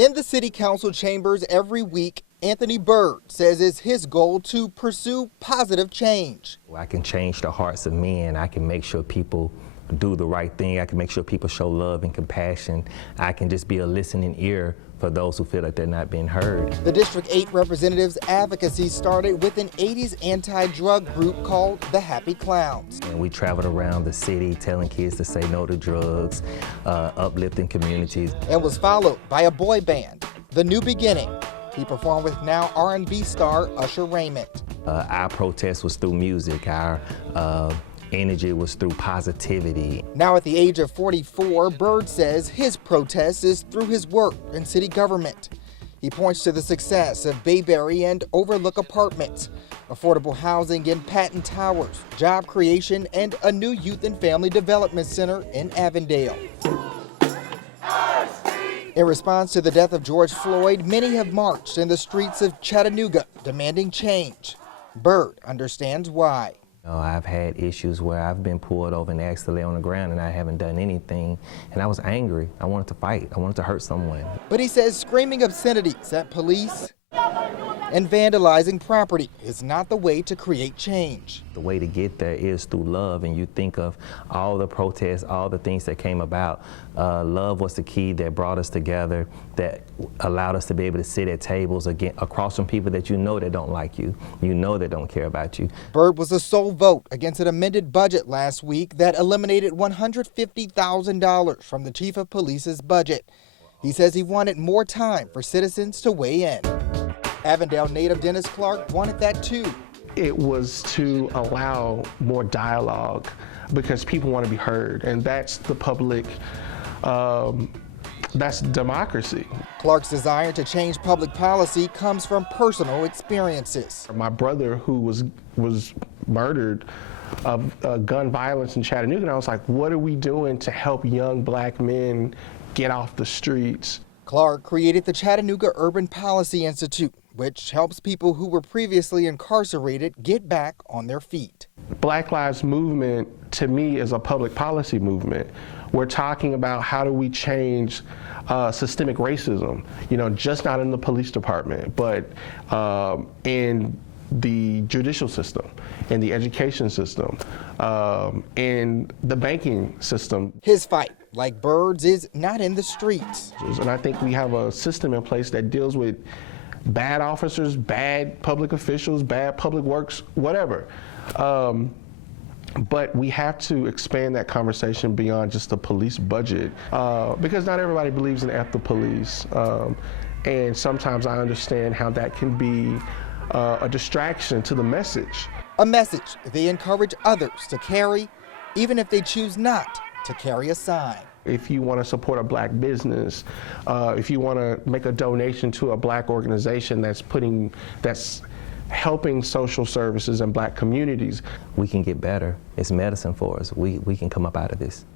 In the city council chambers every week, Anthony Byrd says it's his goal to pursue positive change. I can change the hearts of men. I can make sure people do the right thing. I can make sure people show love and compassion. I can just be a listening ear for those who feel like they're not being heard. The District 8 representatives' advocacy started with an 80s anti-drug group called the Happy Clowns. And we traveled around the city telling kids to say no to drugs, uplifting communities. And was followed by a boy band, The New Beginning. He performed with now R&B star Usher Raymond. Our protest was through music. Our energy was through positivity. Now at the age of 44, Byrd says his protest is through his work in city government. He points to the success of Bayberry and Overlook Apartments, affordable housing in Patton Towers, job creation, and a new youth and family development center in Avondale. In response to the death of George Floyd, many have marched in the streets of Chattanooga demanding change. Byrd understands why. I've had issues where I've been pulled over and asked to lay on the ground and I haven't done anything, and I was angry. I wanted to fight. I wanted to hurt someone. But he says screaming obscenities at police and vandalizing property is not the way to create change. The way to get there is through love, and you think of all the protests, all the things that came about. Love was the key that brought us together, that allowed us to be able to sit at tables again, across from people that you know that don't like you, you know that don't care about you. Byrd was the sole vote against an amended budget last week that eliminated $150,000 from the chief of police's budget. He says he wanted more time for citizens to weigh in. Avondale native Dennis Clark wanted that too. It was to allow more dialogue because people want to be heard, and that's the public, that's democracy. Clark's desire to change public policy comes from personal experiences. My brother, who was murdered of gun violence in Chattanooga, and I was like, what are we doing to help young black men get off the streets? Clark created the Chattanooga Urban Policy Institute, which helps people who were previously incarcerated get back on their feet. Black Lives Movement, to me, is a public policy movement. We're talking about how do we change systemic racism, just not in the police department, but in the judicial system, in the education system, in the banking system. His fight, like Byrd's, is not in the streets. And I think we have a system in place that deals with bad officers, bad public officials, bad public works, whatever. But we have to expand that conversation beyond just the police budget, because not everybody believes in F the police. And sometimes I understand how that can be a distraction to the message. A message they encourage others to carry, even if they choose not to carry a sign. If you want to support a black business, if you want to make a donation to a black organization that's helping social services in black communities. We can get better. It's medicine for us. We can come up out of this.